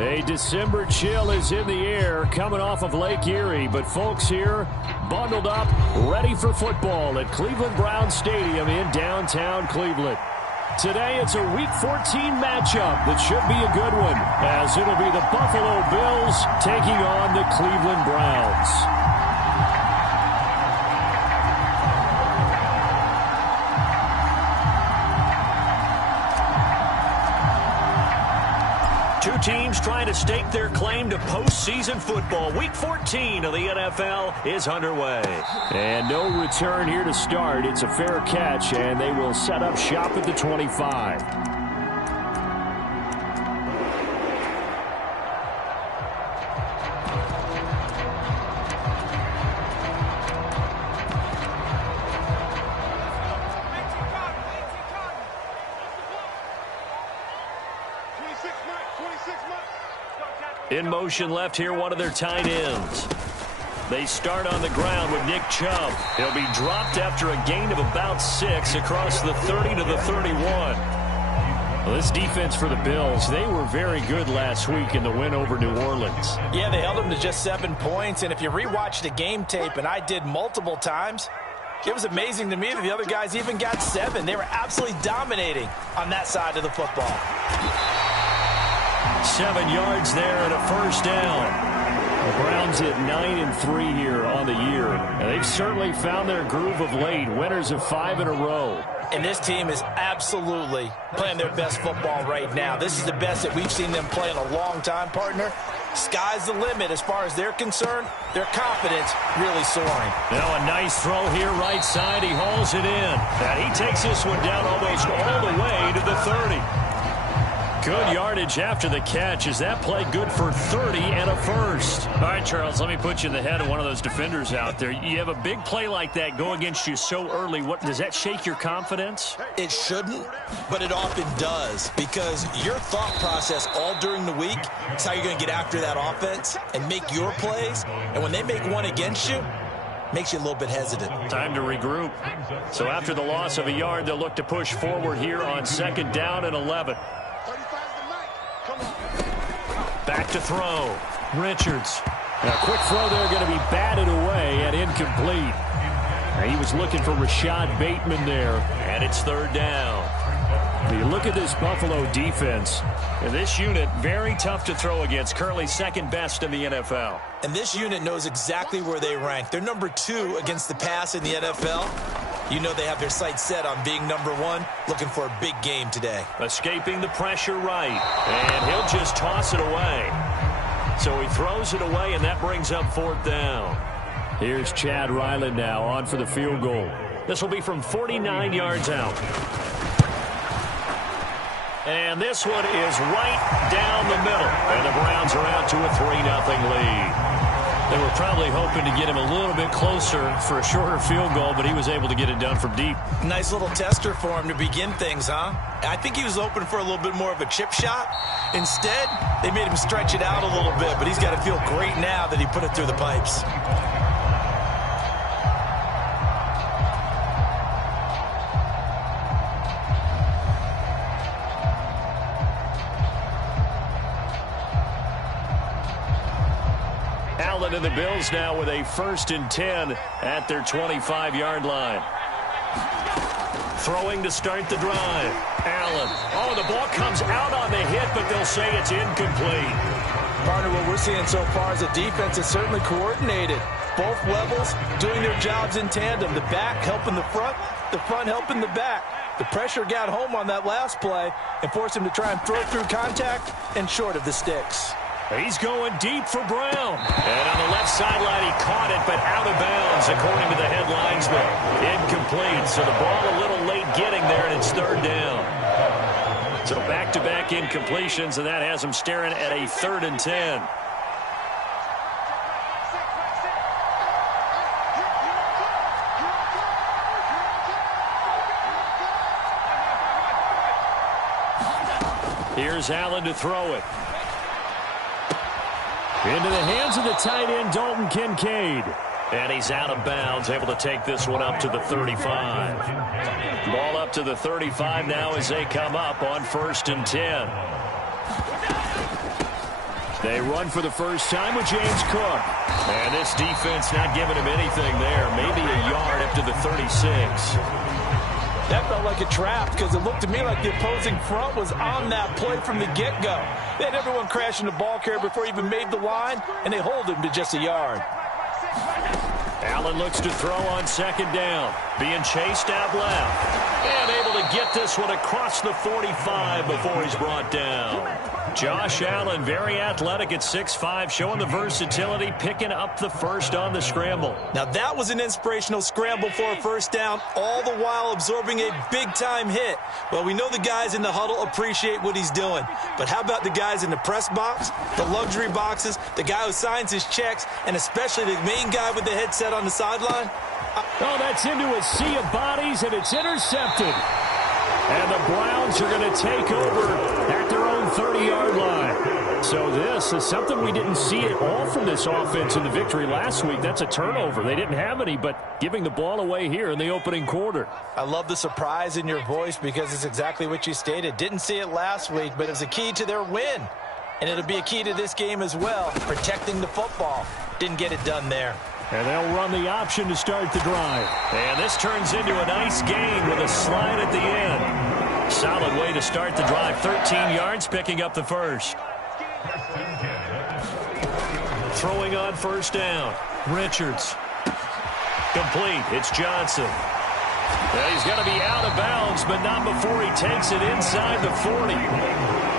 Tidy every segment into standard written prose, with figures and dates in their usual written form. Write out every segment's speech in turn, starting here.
A December chill is in the air coming off of Lake Erie, but folks here bundled up, ready for football at Cleveland Browns Stadium in downtown Cleveland. Today it's a Week 14 matchup that should be a good one, as it'll be the Buffalo Bills taking on the Cleveland Browns. Two teams trying to stake their claim to postseason football. Week 14 of the NFL is underway. And no return here to start. It's a fair catch, and they will set up shop at the 25. In motion left here, one of their tight ends. They start on the ground with Nick Chubb. He'll be dropped after a gain of about 6 across the 30 to the 31. Well, this defense for the Bills, they were very good last week in the win over New Orleans. Yeah, they held them to just 7 points, and if you rewatch the game tape, and I did multiple times, it was amazing to me that the other guys even got 7. They were absolutely dominating on that side of the football. 7 yards there and a first down. The Browns at 9-3 here on the year. And they've certainly found their groove of late. Winners of 5 in a row. And this team is absolutely playing their best football right now. This is the best that we've seen them play in a long time, partner. Sky's the limit as far as they're concerned. Their confidence really soaring. Now a nice throw here right side. He hauls it in. And he takes this one down almost all the way to the 30. Good yardage after the catch. Is that play good for 30 and a first? All right, Charles, let me put you in the head of one of those defenders out there. You have a big play like that go against you so early. What does that shake your confidence? It shouldn't, but it often does, because your thought process all during the week is how you're going to get after that offense and make your plays. And when they make one against you, makes you a little bit hesitant. Time to regroup. So after the loss of a yard, they'll look to push forward here on 2nd down and 11. Back to throw. Richards. A quick throw there going to be batted away and incomplete. He was looking for Rashad Bateman there, and it's 3rd down. You look at this Buffalo defense, and this unit very tough to throw against, currently 2nd best in the NFL. And this unit knows exactly where they rank. They're number 2 against the pass in the NFL. You know they have their sights set on being number 1, looking for a big game today. Escaping the pressure right, and he'll just toss it away. So he throws it away, and that brings up 4th down. Here's Chad Ryland now on for the field goal. This will be from 49 yards out. And this one is right down the middle, and the Browns are out to a 3-0 lead. They were probably hoping to get him a little bit closer for a shorter field goal, but he was able to get it done from deep. Nice little tester for him to begin things, huh? I think he was hoping for a little bit more of a chip shot. Instead, they made him stretch it out a little bit, but he's got to feel great now that he put it through the pipes. Allen and the Bills now with a 1st and 10 at their 25-yard line. Throwing to start the drive. Allen. Oh, the ball comes out on the hit, but they'll say it's incomplete. Partner, what we're seeing so far is a defense that's certainly coordinated. Both levels doing their jobs in tandem. The back helping the front helping the back. The pressure got home on that last play and forced him to try and throw through contact and short of the sticks. He's going deep for Brown. And on the left sideline, he caught it, but out of bounds, according to the head linesman. Incomplete, so the ball a little late getting there, and it's 3rd down. So back-to-back incompletions, and that has him staring at a 3rd and 10. Here's Allen to throw it. Into the hands of the tight end, Dalton Kincaid. And he's out of bounds, able to take this one up to the 35. Ball up to the 35 now as they come up on 1st and 10. They run for the first time with James Cook. And this defense not giving him anything there. Maybe a yard up to the 36. That felt like a trap because it looked to me like the opposing front was on that play from the get-go. They had everyone crashing the ball carrier before he even made the line, and they hold him to just a yard. Allen looks to throw on second down. Being chased out left. And able to get this one across the 45 before he's brought down. Josh Allen, very athletic at 6'5", showing the versatility, picking up the first on the scramble. Now that was an inspirational scramble for a first down, all the while absorbing a big-time hit. Well, we know the guys in the huddle appreciate what he's doing. But how about the guys in the press box, the luxury boxes, the guy who signs his checks, and especially the main guy with the headset on the sideline? Oh, that's into a sea of bodies, and it's intercepted. And the Browns are going to take over at their own 30-yard line. So this is something we didn't see at all from this offense in the victory last week. That's a turnover. They didn't have any, but giving the ball away here in the opening quarter. I love the surprise in your voice because it's exactly what you stated. Didn't see it last week, but it was a key to their win. And it'll be a key to this game as well, protecting the football. Didn't get it done there. And they'll run the option to start the drive. And this turns into a nice gain with a slide at the end. Solid way to start the drive. 13 yards, picking up the first. Throwing on first down. Richards. Complete. It's Johnson. Well, he's going to be out of bounds, but not before he takes it inside the 40.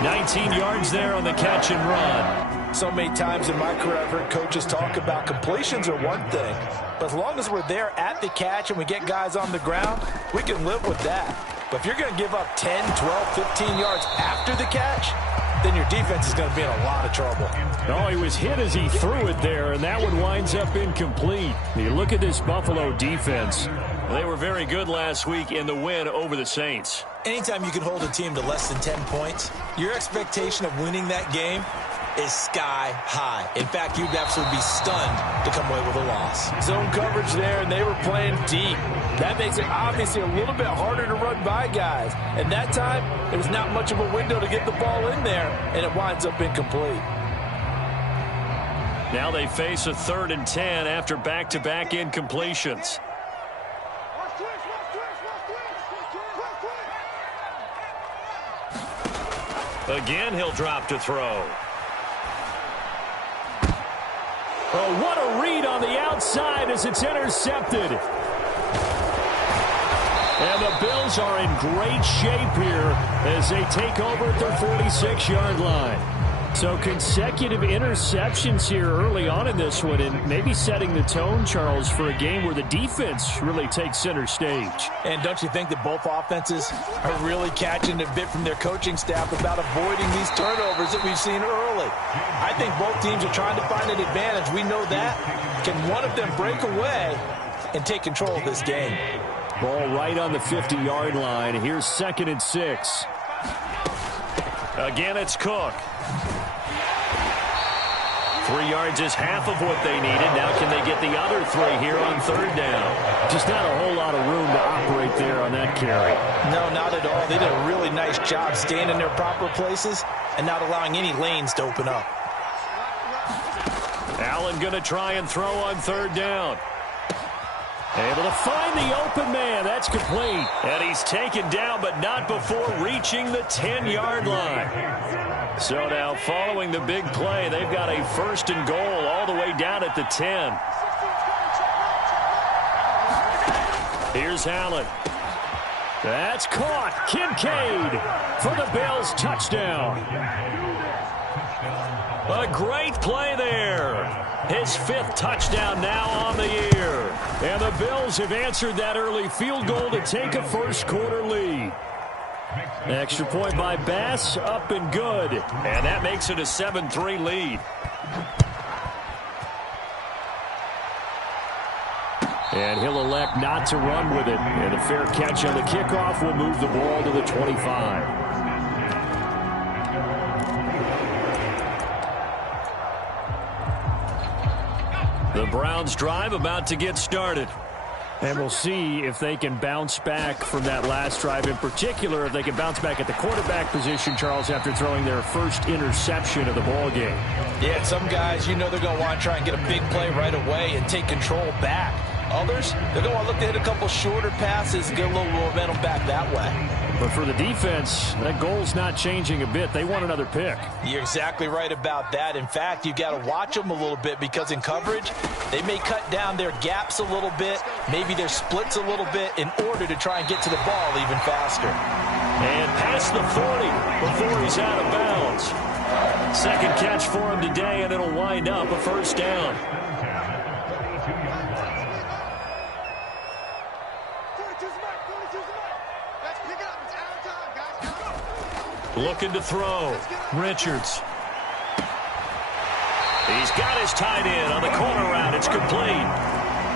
19 yards there on the catch and run. So many times in my career I've heard coaches talk about completions are one thing, but as long as we're there at the catch and we get guys on the ground, we can live with that. But if you're going to give up 10, 12, 15 yards after the catch, then your defense is going to be in a lot of trouble. Oh, he was hit as he threw it there, and that one winds up incomplete. You look at this Buffalo defense. They were very good last week in the win over the Saints. Anytime you can hold a team to less than 10 points, your expectation of winning that game is sky high. In fact, you'd absolutely be stunned to come away with a loss. Zone coverage there, and they were playing deep. That makes it obviously a little bit harder to run by guys. And that time, there was not much of a window to get the ball in there, and it winds up incomplete. Now they face a 3rd and 10 after back-to-back incompletions. Again, he'll drop to throw. Oh, what a read on the outside as it's intercepted. And the Bills are in great shape here as they take over at their 46-yard line. So consecutive interceptions here early on in this one, and maybe setting the tone, Charles, for a game where the defense really takes center stage. And don't you think that both offenses are really catching a bit from their coaching staff about avoiding these turnovers that we've seen early? I think both teams are trying to find an advantage. We know that. Can one of them break away and take control of this game? Ball right on the 50-yard line. Here's 2nd and 6. Again, it's Cook. 3 yards is half of what they needed. Now can they get the other 3 here on 3rd down? Just not a whole lot of room to operate there on that carry. No, not at all. They did a really nice job staying in their proper places and not allowing any lanes to open up. Allen going to try and throw on 3rd down. Able to find the open man. That's complete. And he's taken down, but not before reaching the 10-yard line. So now following the big play, they've got a 1st and goal all the way down at the 10. Here's Allen. That's caught. Kincaid for the Bills touchdown. A great play there. His 5th touchdown now on the year. And the Bills have answered that early field goal to take a first-quarter lead. Extra point by Bass, up and good. And that makes it a 7-3 lead. And he'll elect not to run with it. And a fair catch on the kickoff will move the ball to the 25. The Browns drive about to get started. And we'll see if they can bounce back from that last drive, in particular, if they can bounce back at the quarterback position, Charles, after throwing their first interception of the ball game. Yeah, some guys, they're going to want to try and get a big play right away and take control back. Others, they're going to want to look to hit a couple shorter passes and get a little momentum back that way. But for the defense, that goal's not changing a bit. They want another pick. You're exactly right about that. In fact, you got to watch them a little bit because in coverage, they may cut down their gaps a little bit, maybe their splits a little bit in order to try and get to the ball even faster. And past the 40 before he's out of bounds. Second catch for him today, and it'll wind up a first down. Looking to throw. Richards. He's got his tight end on the corner route. It's complete.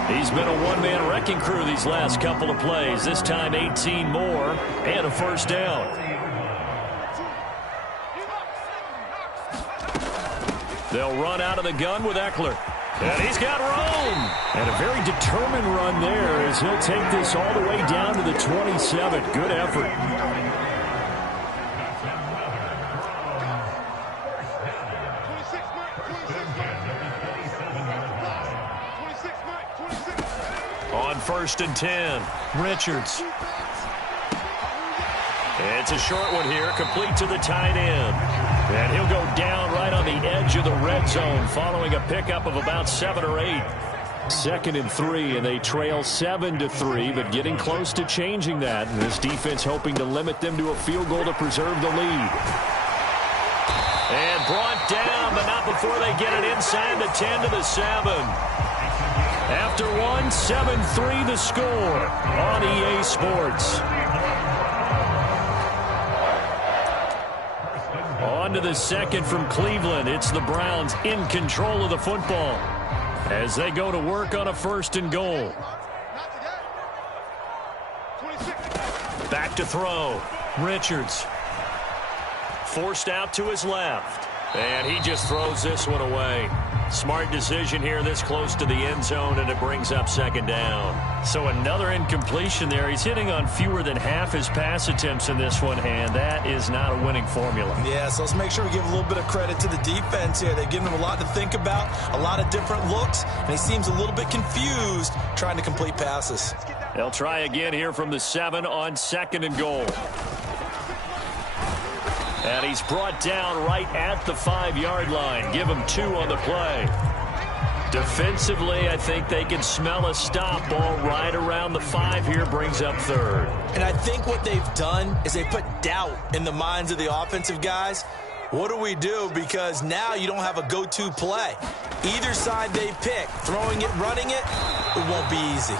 He's been a one-man wrecking crew these last couple of plays. This time 18 more and a first down. They'll run out of the gun with Eckler. And he's got room. And a very determined run there as he'll take this all the way down to the 27. Good effort. On 1st and 10, Richards. It's a short one here, complete to the tight end. And he'll go down right on the edge of the red zone following a pickup of about 7 or 8. 2nd and 3, and they trail 7-3, but getting close to changing that. And this defense hoping to limit them to a field goal to preserve the lead. And brought down, but not before they get it inside the 10 to the 7. After one, 7-3 the score on EA Sports. On to the second from Cleveland. It's the Browns in control of the football as they go to work on a 1st and goal. Back to throw. Richards. Forced out to his left. And he just throws this one away. Smart decision here this close to the end zone, and it brings up 2nd down. So another incompletion there. He's hitting on fewer than half his pass attempts in this one, and that is not a winning formula. Yeah, so let's make sure we give a little bit of credit to the defense here. They've given him a lot to think about, a lot of different looks, and he seems a little bit confused trying to complete passes. They'll try again here from the 7 on 2nd and goal. And he's brought down right at the 5-yard line. Give him 2 on the play. Defensively, I think they can smell a stop. Ball right around the 5 here, brings up 3rd. And I think what they've done is they put doubt in the minds of the offensive guys. What do we do? Because now you don't have a go-to play. Either side they pick, throwing it, running it, it won't be easy.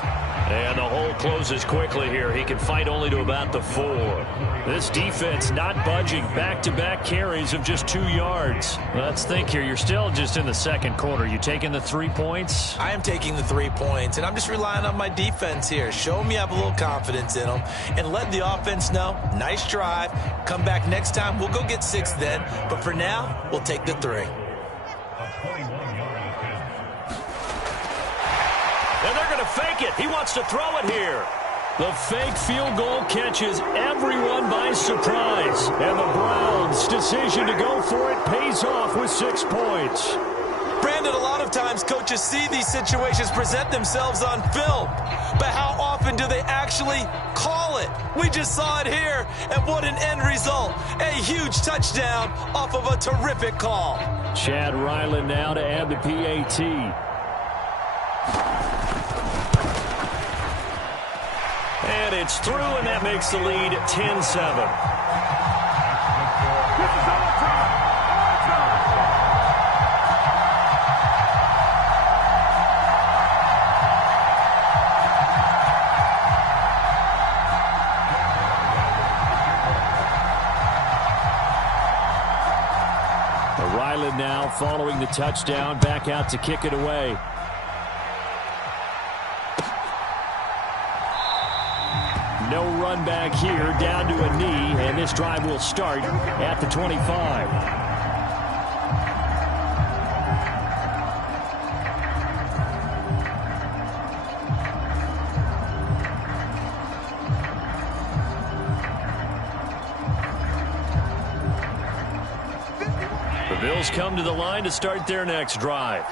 And the hole closes quickly here. He can fight only to about the 4. This defense not budging. Back-to-back carries of just 2 yards. Let's think here. You're still just in the 2nd quarter. You taking the 3 points? I am taking the 3 points, and I'm just relying on my defense here. Show me I have a little confidence in them, and let the offense know, nice drive. Come back next time. We'll go get 6 then. But for now, we'll take the 3. And they're going to fake it. He wants to throw it here. The fake field goal catches everyone by surprise. And the Browns' decision to go for it pays off with 6 points. Brandon, a lot of times coaches see these situations present themselves on film. But how often do they actually call it? We just saw it here, and what an end result. A huge touchdown off of a terrific call. Chad Ryland now to add the PAT. And it's through, and that makes the lead 10-7. Ryland now following the touchdown, back out to kick it away. No run back here, down to a knee, and this drive will start at the 25. Bills come to the line to start their next drive.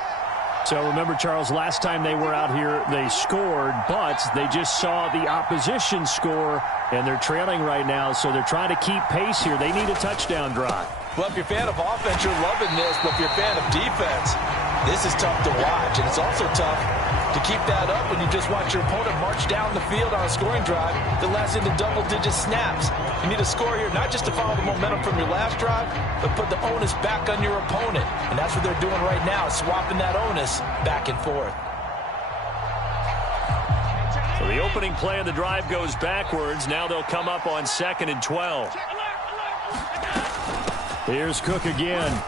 So remember, Charles, last time they were out here, they scored, but they just saw the opposition score, and they're trailing right now, so they're trying to keep pace here. They need a touchdown drive. Well, if you're a fan of offense, you're loving this, but if you're a fan of defense, this is tough to watch, and it's also tough to keep that up when you just watch your opponent march down the field on a scoring drive that lasts into double-digit snaps. You need a score here, not just to follow the momentum from your last drive, but put the onus back on your opponent. And that's what they're doing right now, swapping that onus back and forth. So the opening play of the drive goes backwards. Now they'll come up on 2nd and 12. Here's Cook again.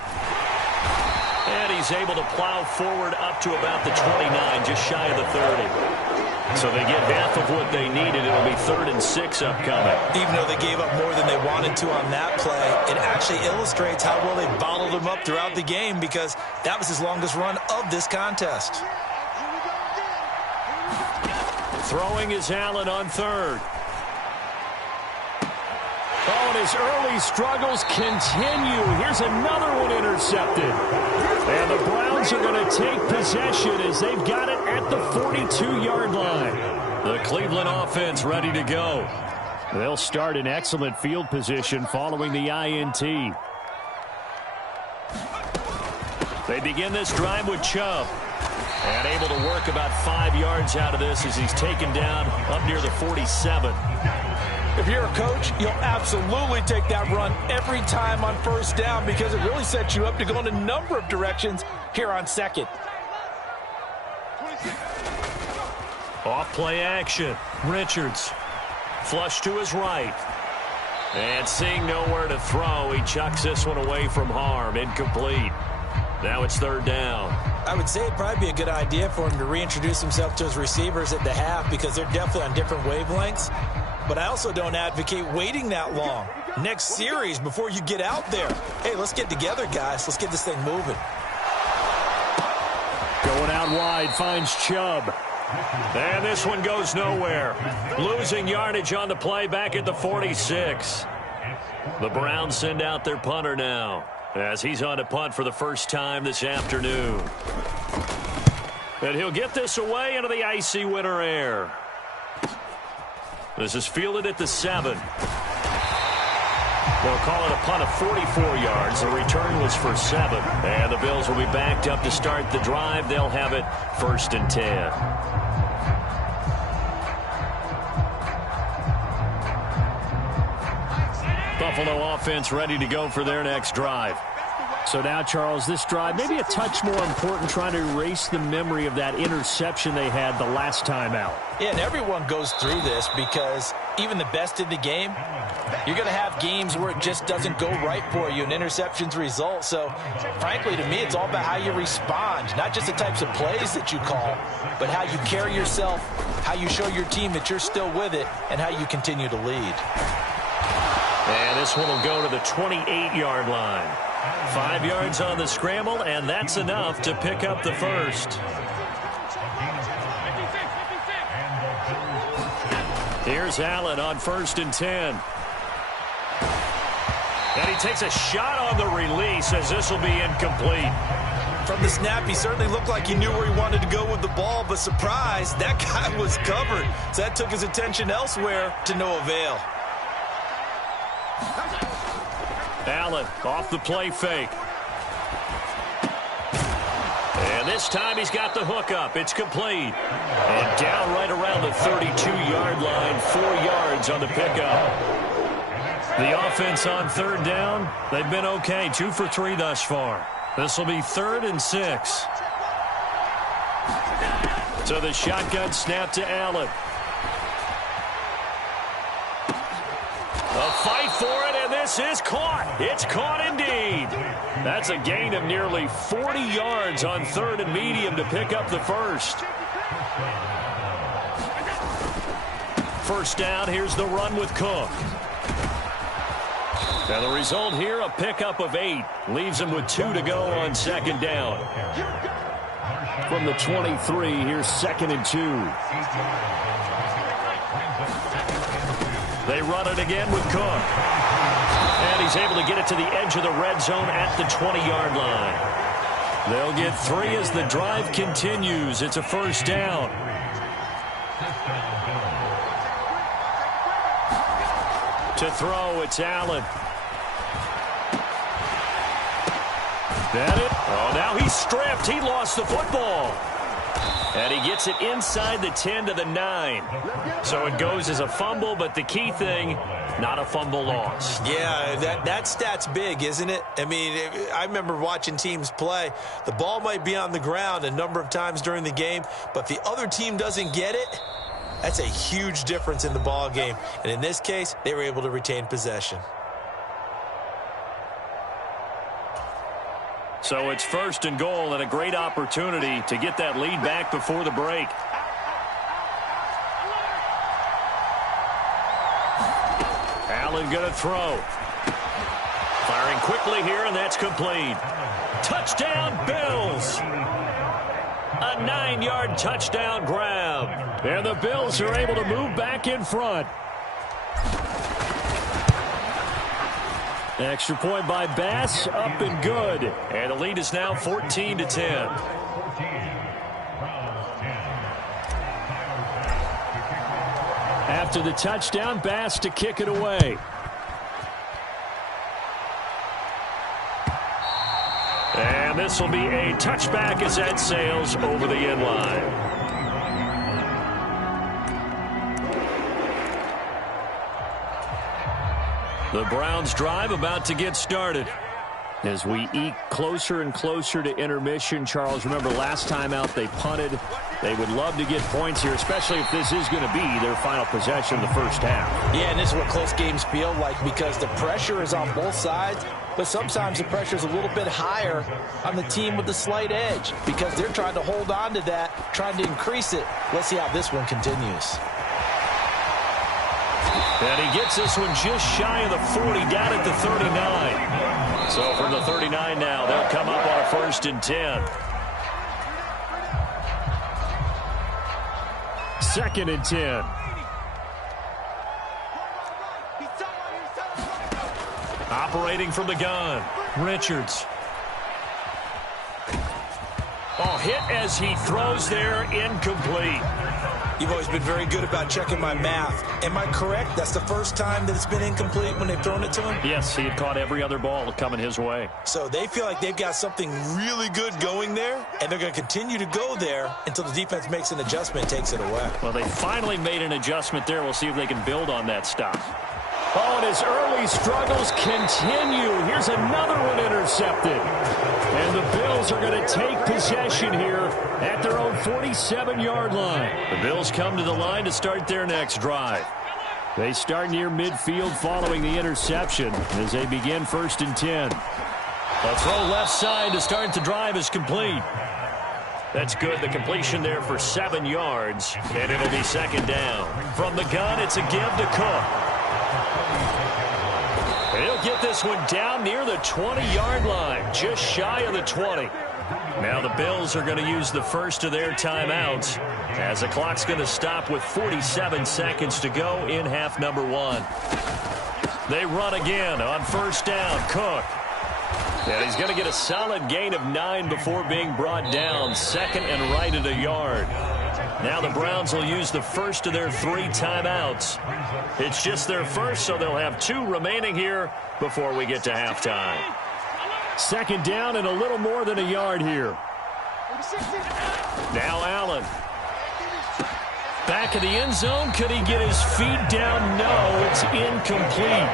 And he's able to plow forward up to about the 29, just shy of the 30. So they get half of what they needed. It'll be 3rd and 6 upcoming. Even though they gave up more than they wanted to on that play, it actually illustrates how well they bottled them up throughout the game, because that was his longest run of this contest. Throwing is Allen on 3rd. Oh, and his early struggles continue. Here's another one intercepted. And the Browns are going to take possession as they've got it at the 42-yard line. The Cleveland offense ready to go. They'll start in excellent field position following the INT. They begin this drive with Chubb. And able to work about 5 yards out of this as he's taken down up near the 47. If you're a coach, you'll absolutely take that run every time on 1st down, because it really sets you up to go in a number of directions here on 2nd. Off play action. Richards. Flush to his right. And seeing nowhere to throw, he chucks this one away from harm. Incomplete. Now it's 3rd down. I would say it'd probably be a good idea for him to reintroduce himself to his receivers at the half, because they're definitely on different wavelengths. But I also don't advocate waiting that long. Next series before you get out there. Hey, let's get together, guys. Let's get this thing moving. Going out wide, finds Chubb. And this one goes nowhere. Losing yardage on the play back at the 46. The Browns send out their punter now, as he's on to punt for the first time this afternoon. And he'll get this away into the icy winter air. This is fielded at the 7. They'll call it a punt of 44 yards. The return was for 7. And the Bills will be backed up to start the drive. They'll have it 1st and 10. Buffalo offense ready to go for their next drive. So now, Charles, this drive maybe a touch more important, trying to erase the memory of that interception they had the last time out. Yeah, and everyone goes through this, because even the best in the game, you're going to have games where it just doesn't go right for you, and interceptions result. So, frankly, to me, it's all about how you respond, not just the types of plays that you call, but how you carry yourself, how you show your team that you're still with it, and how you continue to lead. And this one will go to the 28-yard line. 5 yards on the scramble, and that's enough to pick up the first. Here's Allen on 1st and 10. And he takes a shot on the release, as this will be incomplete. From the snap, he certainly looked like he knew where he wanted to go with the ball, but surprise, that guy was covered. So that took his attention elsewhere, to no avail. Allen off the play fake. And this time he's got the hook up. It's complete. And down right around the 32-yard line. 4 yards on the pickup. The offense on 3rd down, they've been okay. 2 for 3 thus far. This will be 3rd and 6. So the shotgun snap to Allen. A fight for it, and this is caught. It's caught indeed. That's a gain of nearly 40 yards on 3rd and medium to pick up the first. First down, here's the run with Cook. Now the result here, a pickup of 8. Leaves him with 2 to go on 2nd down. From the 23, here's 2nd and 2. They run it again with Cook. And he's able to get it to the edge of the red zone at the 20-yard line. They'll get 3 as the drive continues. It's a first down. To throw, it's Allen. That it. Oh, now he's stripped. He lost the football. And he gets it inside the 10 to the 9. So it goes as a fumble, but the key thing, not a fumble loss. Yeah, that stat's big, isn't it? I mean, I remember watching teams play. The ball might be on the ground a number of times during the game, but if the other team doesn't get it, that's a huge difference in the ball game. And in this case, they were able to retain possession. So it's first and goal and a great opportunity to get that lead back before the break. Allen going to throw. Firing quickly here, and that's complete. Touchdown, Bills. A 9-yard touchdown grab. And the Bills are able to move back in front. Extra point by Bass, up and good. And the lead is now 14-10. After the touchdown, Bass to kick it away. And this will be a touchback as that sails over the end line. The Browns drive about to get started. As we eke closer and closer to intermission, Charles, remember last time out they punted. They would love to get points here, especially if this is going to be their final possession of the first half. Yeah, and this is what close games feel like because the pressure is on both sides, but sometimes the pressure is a little bit higher on the team with the slight edge because they're trying to hold on to that, trying to increase it. Let's see how this one continues. And he gets this one just shy of the 40, down at the 39. So from the 39 now, they'll come up on a 1st and 10. 2nd and 10. Operating from the gun, Richards. Oh, hit as he throws there, incomplete. You've always been very good about checking my math. Am I correct? That's the first time that it's been incomplete when they've thrown it to him? Yes, he had caught every other ball coming his way. So they feel like they've got something really good going there, and they're going to continue to go there until the defense makes an adjustment and takes it away. Well, they finally made an adjustment there. We'll see if they can build on that stop. Oh, and his early struggles continue. Here's another one intercepted. And the Bills are going to take possession here at their own 47-yard line. The Bills come to the line to start their next drive. They start near midfield following the interception as they begin 1st and 10. A throw left side to start the drive is complete. That's good. The completion there for 7 yards, and it'll be 2nd down. From the gun, it's a give to Cook. He'll get this one down near the 20-yard line, just shy of the 20. Now the Bills are going to use the first of their timeouts as the clock's going to stop with 47 seconds to go in half number 1. They run again on 1st down. Cook. And he's going to get a solid gain of 9 before being brought down. 2nd and right at a yard. Now the Browns will use the first of their 3 timeouts. It's just their first, so they'll have 2 remaining here before we get to halftime. 2nd down and a little more than a yard here. Now Allen. Back of the end zone. Could he get his feet down? No, it's incomplete.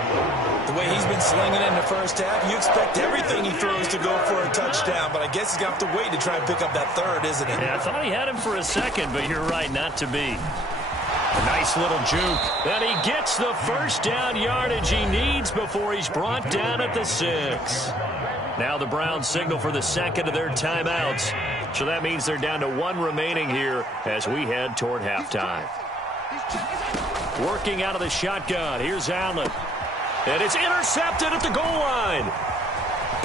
The way he's been slinging it in the first half, you expect everything he throws to go for a touchdown, but I guess he's going to have to wait to try and pick up that 3rd, isn't it? Yeah, I thought he had him for a second, but you're right, not to be. A nice little juke. And he gets the 1st down yardage he needs before he's brought down at the 6. Now the Browns signal for the 2nd of their timeouts. So that means they're down to 1 remaining here as we head toward halftime. Working out of the shotgun. Here's Allen. And it's intercepted at the goal line.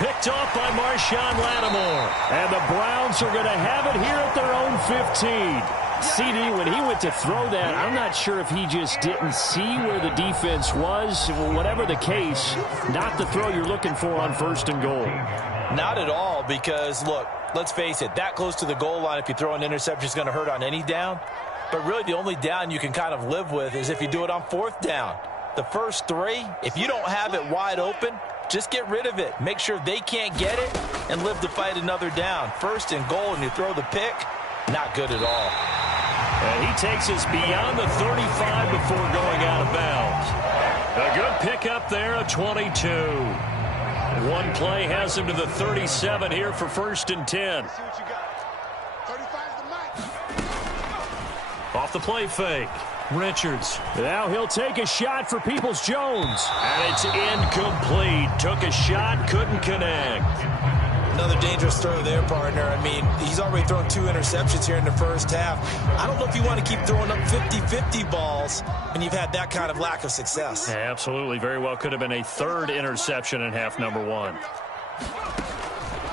Picked off by Marshawn Lattimore. And the Browns are going to have it here at their own 15. CD, when he went to throw that, I'm not sure if he just didn't see where the defense was. Whatever the case, not the throw you're looking for on 1st and goal. Not at all, because, look, let's face it, that close to the goal line, if you throw an interception, is going to hurt on any down. But really, the only down you can kind of live with is if you do it on 4th down. The first 3, if you don't have it wide open, just get rid of it. Make sure they can't get it and live to fight another down. 1st and goal, and you throw the pick, not good at all. And he takes us beyond the 35 before going out of bounds. A good pickup there, a 22. One play has him to the 37 here for 1st and 10. Off the play fake. Richards. Now he'll take a shot for Peoples-Jones. And it's incomplete. Took a shot, couldn't connect. Another dangerous throw there, partner. I mean, he's already thrown 2 interceptions here in the first half. I don't know if you want to keep throwing up 50-50 balls when you've had that kind of lack of success. Yeah, absolutely. Very well could have been a 3rd interception in half number 1.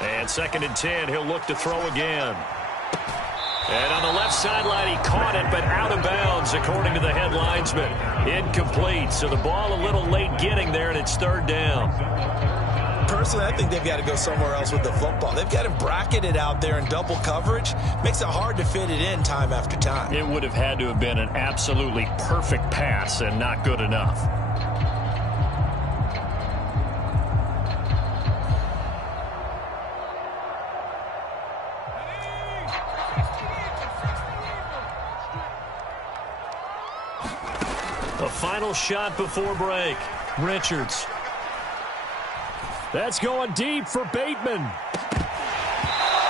And 2nd and 10, he'll look to throw again. And on the left sideline, he caught it, but out of bounds, according to the head linesman. Incomplete, so the ball a little late getting there, and it's 3rd down. Personally, I think they've got to go somewhere else with the football. They've got him bracketed out there in double coverage. Makes it hard to fit it in time after time. It would have had to have been an absolutely perfect pass and not good enough. A final shot before break. Richards. That's going deep for Bateman.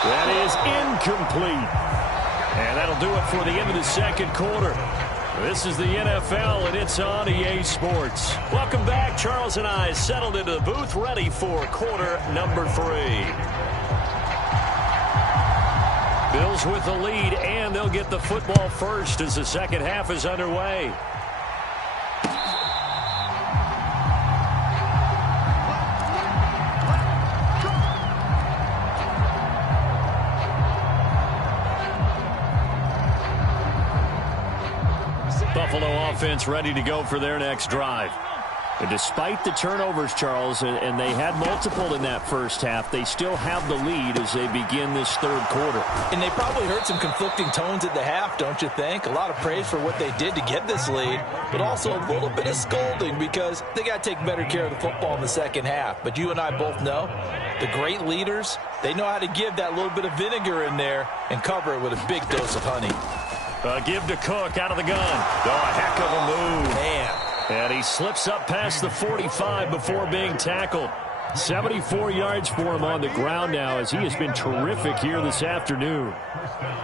That is incomplete. And that'll do it for the end of the 2nd quarter. This is the NFL, and it's on EA Sports. Welcome back. Charles and I settled into the booth, ready for quarter number 3. Bills with the lead, and they'll get the football first as the 2nd half is underway. Buffalo offense ready to go for their next drive. And despite the turnovers, Charles, and they had multiple in that first half, they still have the lead as they begin this 3rd quarter. And they probably heard some conflicting tones at the half, don't you think? A lot of praise for what they did to get this lead, but also a little bit of scolding because they got to take better care of the football in the 2nd half. But you and I both know the great leaders, they know how to give that little bit of vinegar in there and cover it with a big dose of honey. Give to Cook out of the gun. Oh, a heck of a move. Man. And he slips up past the 45 before being tackled. 74 yards for him on the ground now as he has been terrific here this afternoon.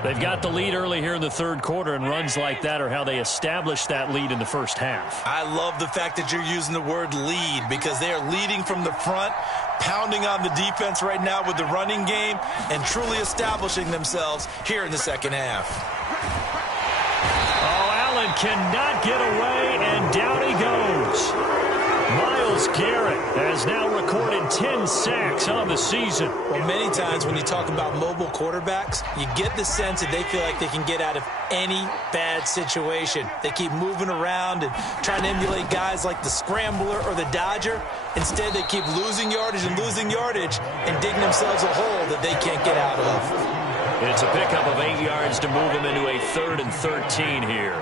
They've got the lead early here in the 3rd quarter, and runs like that are how they established that lead in the first half. I love the fact that you're using the word lead because they are leading from the front, pounding on the defense right now with the running game, and truly establishing themselves here in the 2nd half. Allen cannot get away, and down he goes. Myles Garrett has now recorded 10 sacks on the season. Well, many times when you talk about mobile quarterbacks, you get the sense that they feel like they can get out of any bad situation. They keep moving around and trying to emulate guys like the Scrambler or the Dodger. Instead, they keep losing yardage and digging themselves a hole that they can't get out of. It's a pickup of 8 yards to move them into a 3rd and 13 here.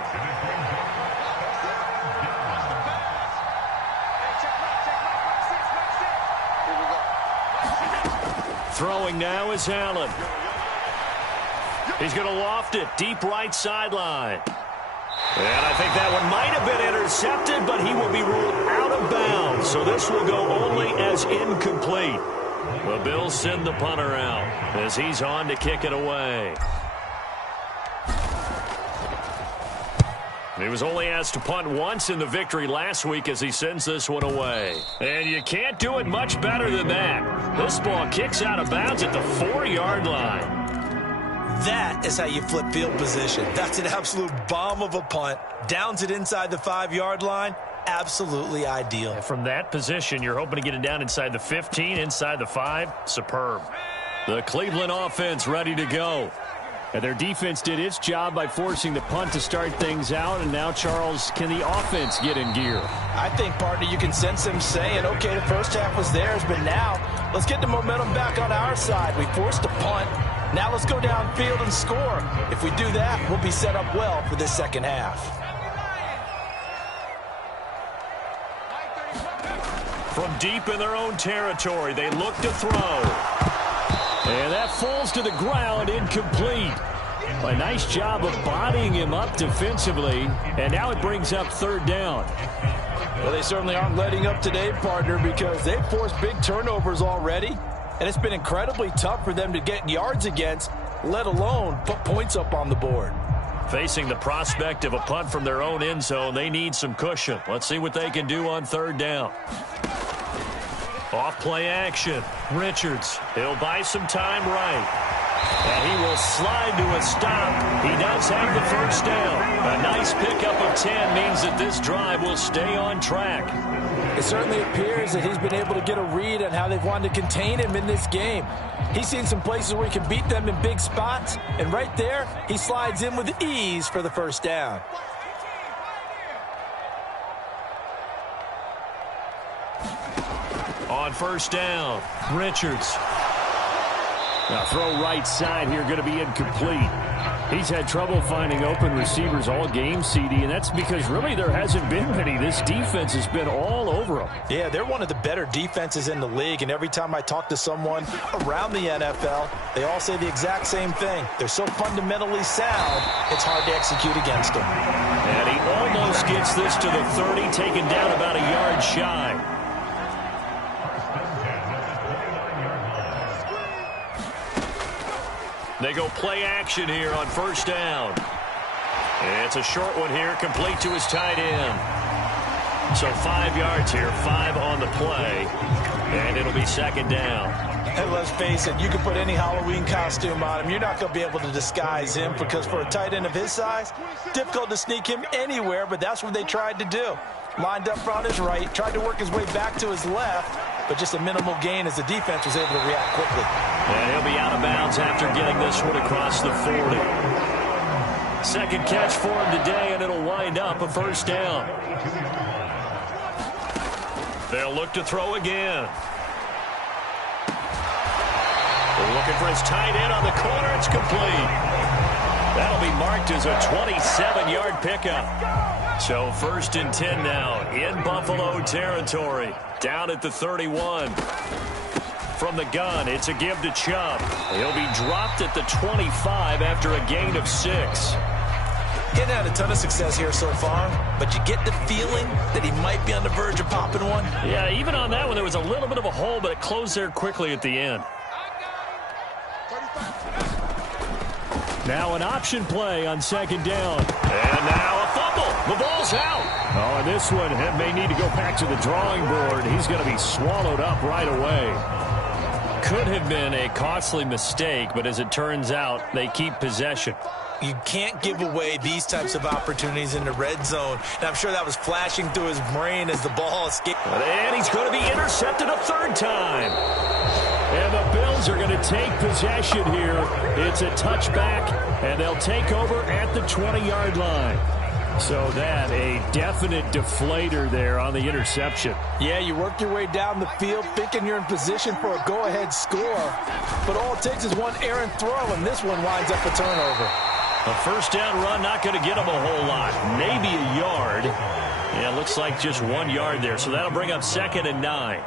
Throwing now is Allen. He's going to loft it deep right sideline. And I think that one might have been intercepted, but he will be ruled out of bounds. So this will go only as incomplete. The Bills send the punter out as he's on to kick it away. He was only asked to punt once in the victory last week as he sends this one away. And you can't do it much better than that. This ball kicks out of bounds at the 4-yard line. That is how you flip field position. That's an absolute bomb of a punt. Downs it inside the 5-yard line. Absolutely ideal. And from that position, you're hoping to get it down inside the 15, inside the 5. Superb. The Cleveland offense ready to go. And their defense did its job by forcing the punt to start things out. And now, Charles, can the offense get in gear? I think, partner, you can sense them saying, okay, the first half was theirs, but now let's get the momentum back on our side. We forced a punt. Now let's go downfield and score. If we do that, we'll be set up well for this second half. From deep in their own territory, they look to throw. And that falls to the ground, incomplete. A nice job of bodying him up defensively, and now it brings up third down. Well, they certainly aren't letting up today, partner, because they've forced big turnovers already, and it's been incredibly tough for them to get yards against, let alone put points up on the board. Facing the prospect of a punt from their own end zone, they need some cushion. Let's see what they can do on third down. Off play action. Richards. He'll buy some time right. And he will slide to a stop. He does have the first down. A nice pickup of 10 means that this drive will stay on track. It certainly appears that he's been able to get a read on how they've wanted to contain him in this game. He's seen some places where he can beat them in big spots. And right there, he slides in with ease for the first down. On first down, Richards. Now throw right side here, going to be incomplete. He's had trouble finding open receivers all game, CD, and that's because really there hasn't been many. This defense has been all over them. Yeah, they're one of the better defenses in the league, and every time I talk to someone around the NFL, they all say the exact same thing. They're so fundamentally sound, it's hard to execute against them. And he almost gets this to the 30, taken down about a yard shy. They go play action here on first down. It's a short one here, complete to his tight end. So 5 yards here, 5 on the play, and it'll be second down. And let's face it, you can put any Halloween costume on him. You're not going to be able to disguise him because for a tight end of his size, difficult to sneak him anywhere, but that's what they tried to do. Lined up on his right, tried to work his way back to his left, but just a minimal gain as the defense was able to react quickly. And he'll be out of bounds after getting this one across the 40. Second catch for him today, and it'll wind up a first down. They'll look to throw again. They're looking for his tight end on the corner. It's complete. That'll be marked as a 27-yard pickup. So first and 10 now in Buffalo territory. Down at the 31. From the gun, it's a give to Chubb. He'll be dropped at the 25 after a gain of 6. Getting had a ton of success here so far, but you get the feeling that he might be on the verge of popping one. Yeah, even on that one, there was a little bit of a hole, but it closed there quickly at the end. Now an option play on second down. And now a fumble. The ball's out. Oh, and this one may need to go back to the drawing board. He's going to be swallowed up right away. Could have been a costly mistake, but as it turns out, they keep possession. You can't give away these types of opportunities in the red zone. And I'm sure that was flashing through his brain as the ball escaped. And he's going to be intercepted a third time. And the Bills are going to take possession here. It's a touchback, and they'll take over at the 20-yard line. So that, a definite deflator there on the interception. Yeah, you work your way down the field thinking you're in position for a go-ahead score. But all it takes is one errant throw, and this one winds up a turnover. A first down run, not going to get him a whole lot. Maybe a yard. Yeah, looks like just 1 yard there. So that'll bring up second and 9.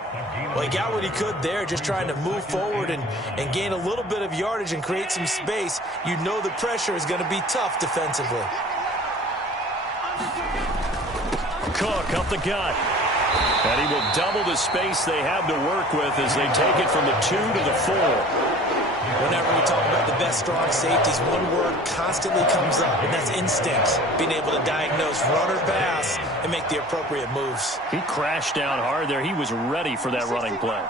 Well, he got what he could there, just trying to move forward and gain a little bit of yardage and create some space. You know the pressure is going to be tough defensively. Cook up the gut. And he will double the space they have to work with as they take it from the 2 to the 4. Whenever we talk about the best strong safeties, one word constantly comes up, and that's instinct. Being able to diagnose run or pass and make the appropriate moves. He crashed down hard there. He was ready for that running play.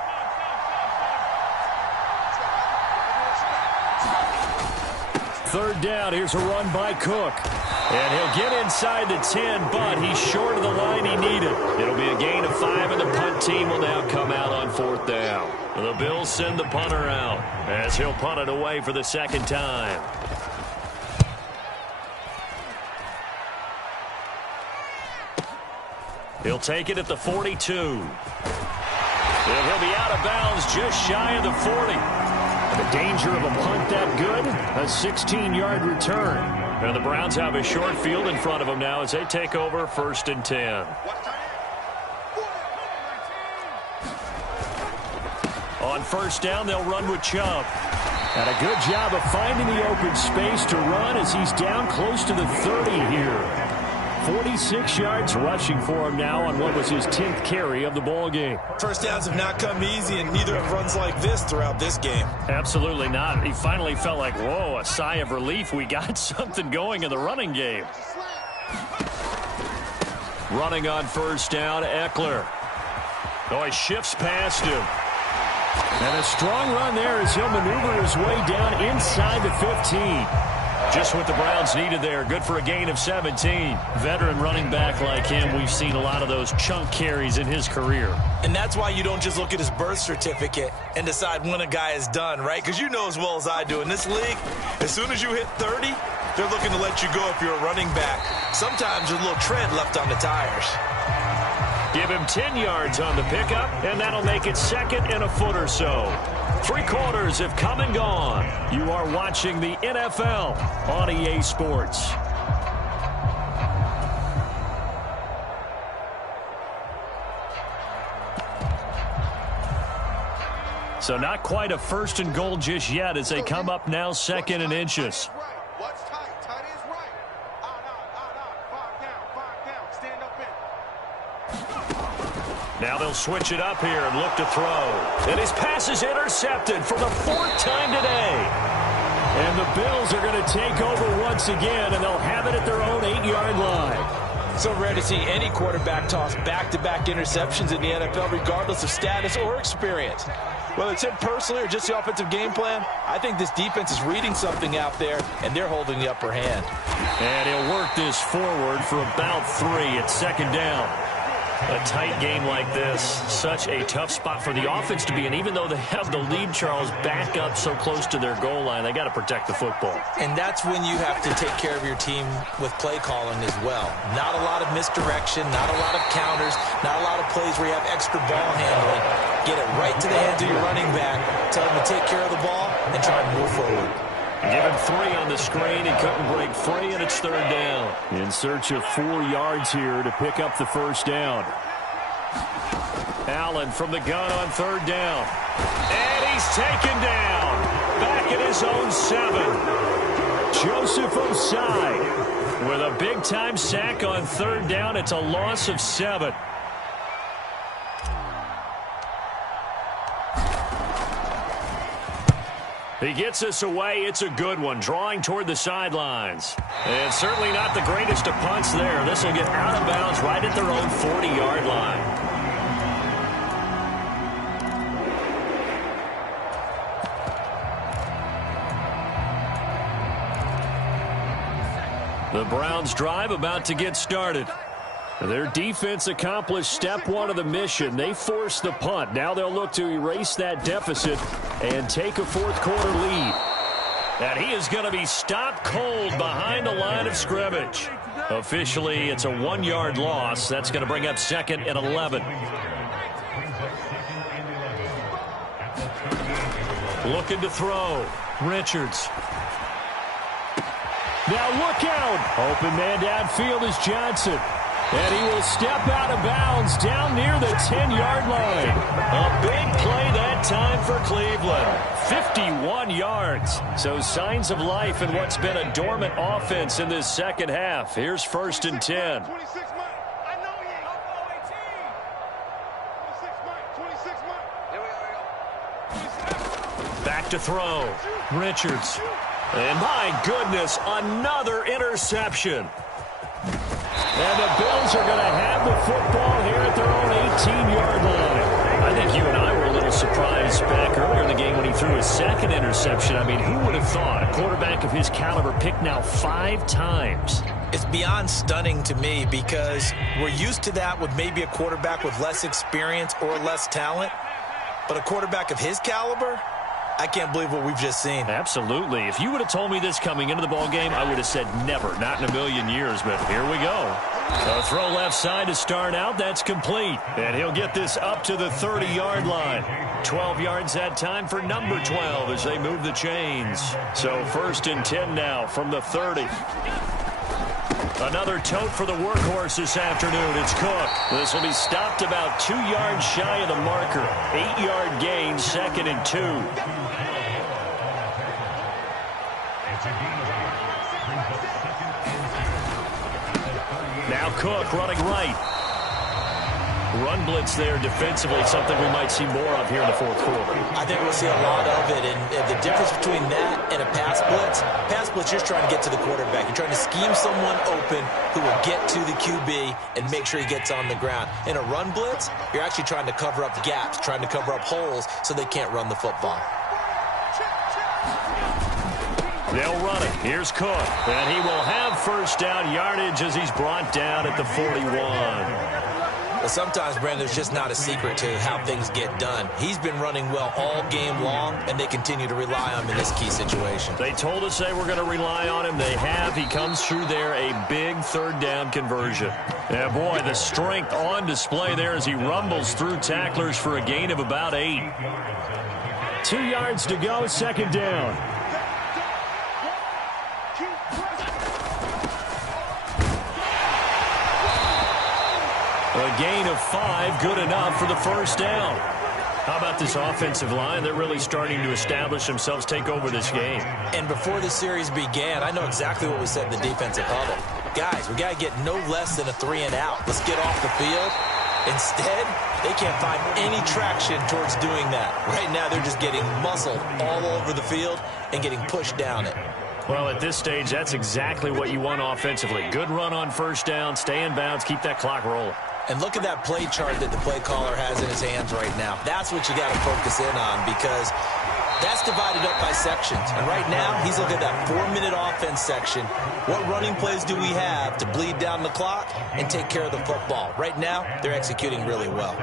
Third down, here's a run by Cook. And he'll get inside the 10, but he's short of the line he needed. It'll be a gain of 5, and the punt team will now come out on fourth down. The Bills send the punter out as he'll punt it away for the second time. He'll take it at the 42. And he'll be out of bounds just shy of the 40. The danger of a punt that good, a 16-yard return. And the Browns have a short field in front of them now as they take over 1st and 10. On 1st down, they'll run with Chubb. And a good job of finding the open space to run as he's down close to the 30 here. 46 yards rushing for him now on what was his 10th carry of the ball game. First downs have not come easy, and neither have runs like this throughout this game. Absolutely not. He finally felt like, whoa, a sigh of relief. We got something going in the running game. Running on 1st down, Eckler. Oh, he shifts past him. And a strong run there as he'll maneuver his way down inside the 15. Just what the Browns needed there. Good for a gain of 17. Veteran running back like him, we've seen a lot of those chunk carries in his career. And that's why you don't just look at his birth certificate and decide when a guy is done, right? Because you know as well as I do, in this league, as soon as you hit 30, they're looking to let you go if you're a running back. Sometimes there's a little tread left on the tires. Give him 10 yards on the pickup, and that'll make it 2nd and a foot or so. 3 quarters have come and gone. You are watching the NFL on EA Sports. So not quite a 1st and goal just yet as they come up now 2nd and inches. Now they'll switch it up here and look to throw. And his pass is intercepted for the 4th time today. And the Bills are going to take over once again, and they'll have it at their own 8-yard line. So rare to see any quarterback toss back-to-back interceptions in the NFL, regardless of status or experience. Whether it's him personally or just the offensive game plan, I think this defense is reading something out there, and they're holding the upper hand. And he'll work this forward for about 3 at 2nd down. A tight game like this, such a tough spot for the offense to be in. Even though they have the lead, Charles, back up so close to their goal line, they got to protect the football. And that's when you have to take care of your team with play calling as well. Not a lot of misdirection, not a lot of counters, not a lot of plays where you have extra ball handling. Get it right to the hands of your running back, tell him to take care of the ball, and try and move forward. Give him 3 on the screen. He couldn't break free, and it's 3rd down. In search of 4 yards here to pick up the 1st down. Allen from the gun on 3rd down. And he's taken down. Back at his own 7. Joseph Osai with a big-time sack on 3rd down. It's a loss of 7. He gets us away. It's a good one. Drawing toward the sidelines. And certainly not the greatest of punts there. This will get out of bounds right at their own 40-yard line. The Browns drive about to get started. Their defense accomplished step 1 of the mission. They forced the punt. Now they'll look to erase that deficit and take a 4th quarter lead. And he is going to be stopped cold behind the line of scrimmage. Officially, it's a 1-yard loss. That's going to bring up 2nd and 11. Looking to throw. Richards. Now look out. Open man downfield is Johnson. And he will step out of bounds down near the 10-yard line. A big play that time for Cleveland. 51 yards. So signs of life in what's been a dormant offense in this second half. Here's 1st and 10. Back to throw. Richards. And my goodness, another interception. And the Bills are going to have the football here at their own 18-yard line. I think you and I were a little surprised back earlier in the game when he threw his 2nd interception. I mean, who would have thought a quarterback of his caliber picked now 5 times? It's beyond stunning to me because we're used to that with maybe a quarterback with less experience or less talent. But a quarterback of his caliber, I can't believe what we've just seen. Absolutely. If you would have told me this coming into the ball game, I would have said never, not in a million years. But here we go. A throw left side to start out. That's complete. And he'll get this up to the 30-yard line. 12 yards that time for number 12 as they move the chains. So 1st and 10 now from the 30. Another tote for the workhorse this afternoon. It's Cook. This will be stopped about 2 yards shy of the marker. 8-yard gain, 2nd and 2. Now Cook running right. Run blitz there defensively, something we might see more of here in the 4th quarter. I think we'll see a lot of it, and the difference between that and a pass blitz, you're just trying to get to the quarterback. You're trying to scheme someone open who will get to the QB and make sure he gets on the ground. In a run blitz, you're actually trying to cover up gaps, trying to cover up holes so they can't run the football. They'll run it. Here's Cook. And he will have 1st down yardage as he's brought down at the 41. Well, sometimes, Brandon, there's just not a secret to how things get done. He's been running well all game long, and they continue to rely on him in this key situation. They told us they were going to rely on him. They have. He comes through there, a big 3rd down conversion. Yeah, boy, the strength on display there as he rumbles through tacklers for a gain of about 8. 2 yards to go, 2nd down. A gain of 5, good enough for the 1st down. How about this offensive line? They're really starting to establish themselves, take over this game. And before the series began, I know exactly what was said in the defensive huddle. Guys, we got to get no less than a 3 and out. Let's get off the field. Instead, they can't find any traction towards doing that. Right now, they're just getting muscled all over the field and getting pushed down it. Well, at this stage, that's exactly what you want offensively. Good run on 1st down, stay in bounds, keep that clock rolling. And look at that play chart that the play caller has in his hands right now. That's what you got to focus in on because that's divided up by sections. And right now, he's looking at that 4-minute offense section. What running plays do we have to bleed down the clock and take care of the football? Right now, they're executing really well.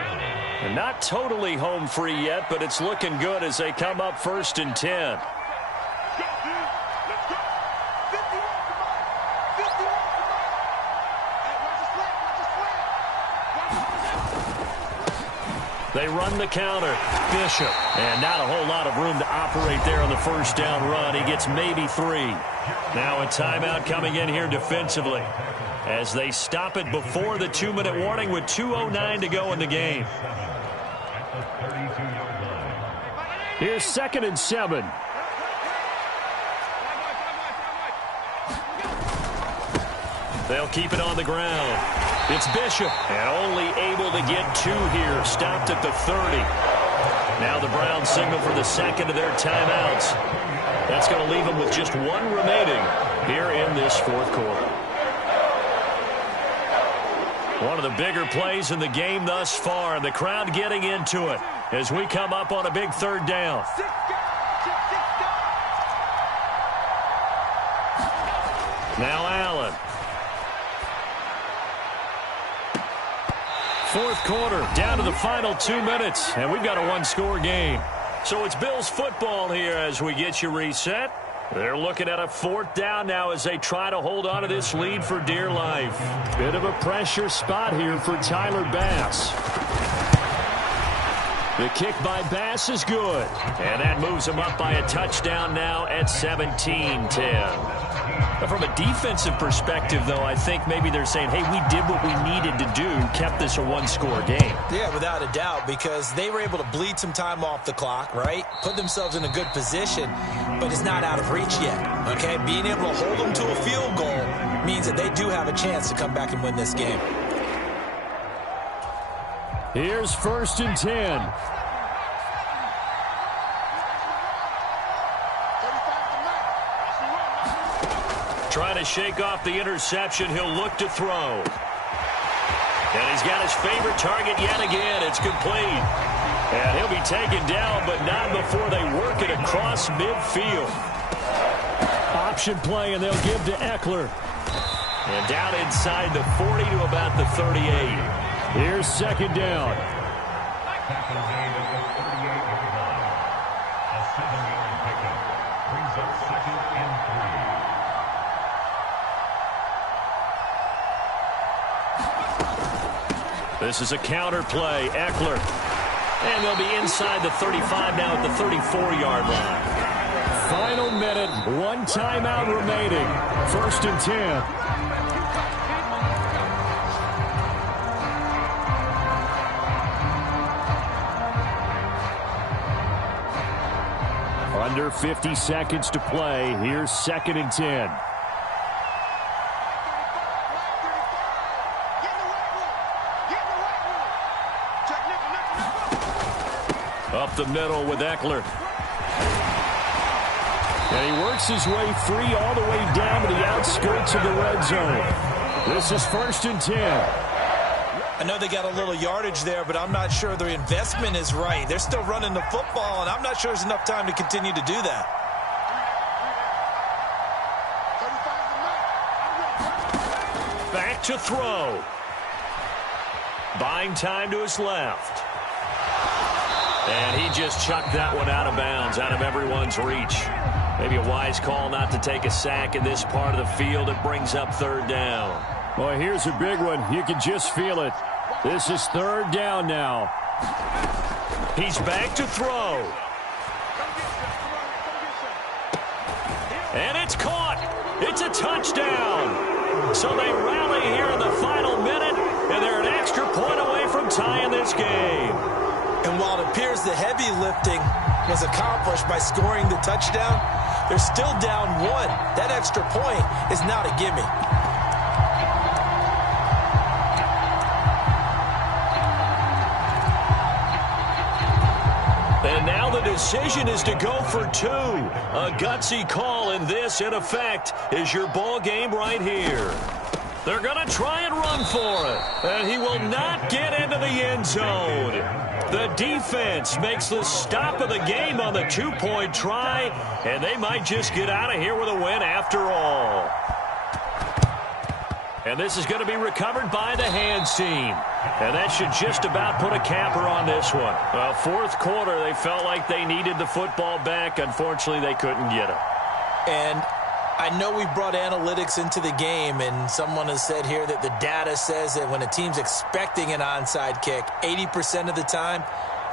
They're not totally home free yet, but it's looking good as they come up 1st and 10. They run the counter. Bishop. And not a whole lot of room to operate there on the 1st down run. He gets maybe 3. Now a timeout coming in here defensively as they stop it before the 2-minute warning with 2:09 to go in the game. Here's 2nd and 7. They'll keep it on the ground. It's Bishop, and only able to get 2 here, stopped at the 30. Now the Browns signal for the 2nd of their timeouts. That's going to leave them with just 1 remaining here in this 4th quarter. One of the bigger plays in the game thus far, and the crowd getting into it as we come up on a big 3rd down. Now Allen. 4th quarter, down to the final 2 minutes, and we've got a 1-score game. So it's Bills football here as we get you reset. They're looking at a 4th down now as they try to hold on to this lead for dear life. Bit of a pressure spot here for Tyler Bass. The kick by Bass is good. And that moves him up by a touchdown now at 17-10. From a defensive perspective, though, I think maybe they're saying, hey, we did what we needed to do, kept this a 1-score game. Yeah, without a doubt, because they were able to bleed some time off the clock, right? Put themselves in a good position, but it's not out of reach yet, okay? Being able to hold them to a field goal means that they do have a chance to come back and win this game. Here's 1st and 10. Trying to shake off the interception. He'll look to throw. And he's got his favorite target yet again. It's complete. And he'll be taken down, but not before they work it across midfield. Option play, and they'll give to Eckler. And down inside the 40 to about the 38. Here's 2nd down. This is a counter play. Eckler. And they'll be inside the 35 now at the 34-yard line. Final minute, one timeout remaining. 1st and 10. Under 50 seconds to play. Here's 2nd and 10. Up the middle with Eckler. And he works his way free all the way down to the outskirts of the red zone. This is 1st and 10. I know they got a little yardage there, but I'm not sure their investment is right. They're still running the football, and I'm not sure there's enough time to continue to do that. Back to throw. Buying time to his left. And he just chucked that one out of bounds, out of everyone's reach. Maybe a wise call not to take a sack in this part of the field. It brings up 3rd down. Well, here's a big one. You can just feel it. This is 3rd down now. He's back to throw. And it's caught. It's a touchdown. So they rally here in the final minute, and they're an extra point away from tying this game. And while it appears the heavy lifting was accomplished by scoring the touchdown, they're still down 1. That extra point is not a gimme. And now the decision is to go for 2. A gutsy call, and this, in effect, is your ball game right here. They're going to try and run for it. And he will not get into the end zone. The defense makes the stop of the game on the 2-point try, and they might just get out of here with a win after all. And this is going to be recovered by the hands team. And that should just about put a capper on this one. Well, 4th quarter, they felt like they needed the football back. Unfortunately, they couldn't get it. And I know we brought analytics into the game, and someone has said here that the data says that when a team's expecting an onside kick, 80% of the time,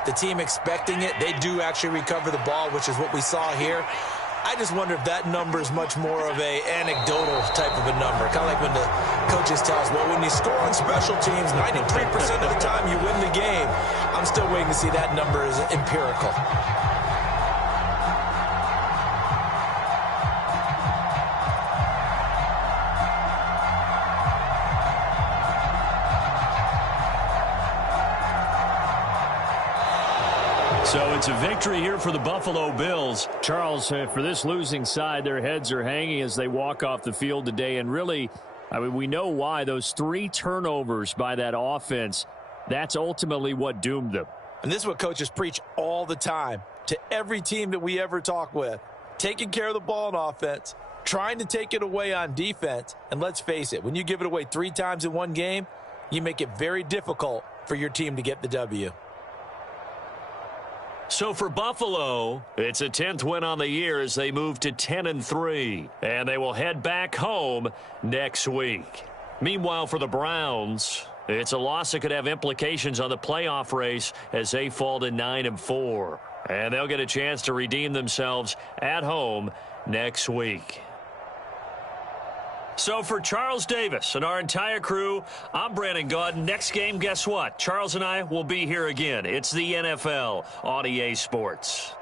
the team expecting it, they do actually recover the ball, which is what we saw here. I just wonder if that number is much more of a anecdotal type of a number. Kind of like when the coaches tell us, well, when you score on special teams, 93% of the time you win the game. I'm still waiting to see that number is empirical. So it's a victory here for the Buffalo Bills. Charles, for this losing side, their heads are hanging as they walk off the field today. And really, I mean, we know why. Those 3 turnovers by that offense, that's ultimately what doomed them. And this is what coaches preach all the time to every team that we ever talk with. Taking care of the ball on offense, trying to take it away on defense. And let's face it, when you give it away 3 times in one game, you make it very difficult for your team to get the W. So for Buffalo, it's a 10th win on the year as they move to 10-3. And they will head back home next week. Meanwhile, for the Browns, it's a loss that could have implications on the playoff race as they fall to 9-4. And they'll get a chance to redeem themselves at home next week. So for Charles Davis and our entire crew, I'm Brandon Gaudin. Next game, guess what? Charles and I will be here again. It's the NFL on EA Sports.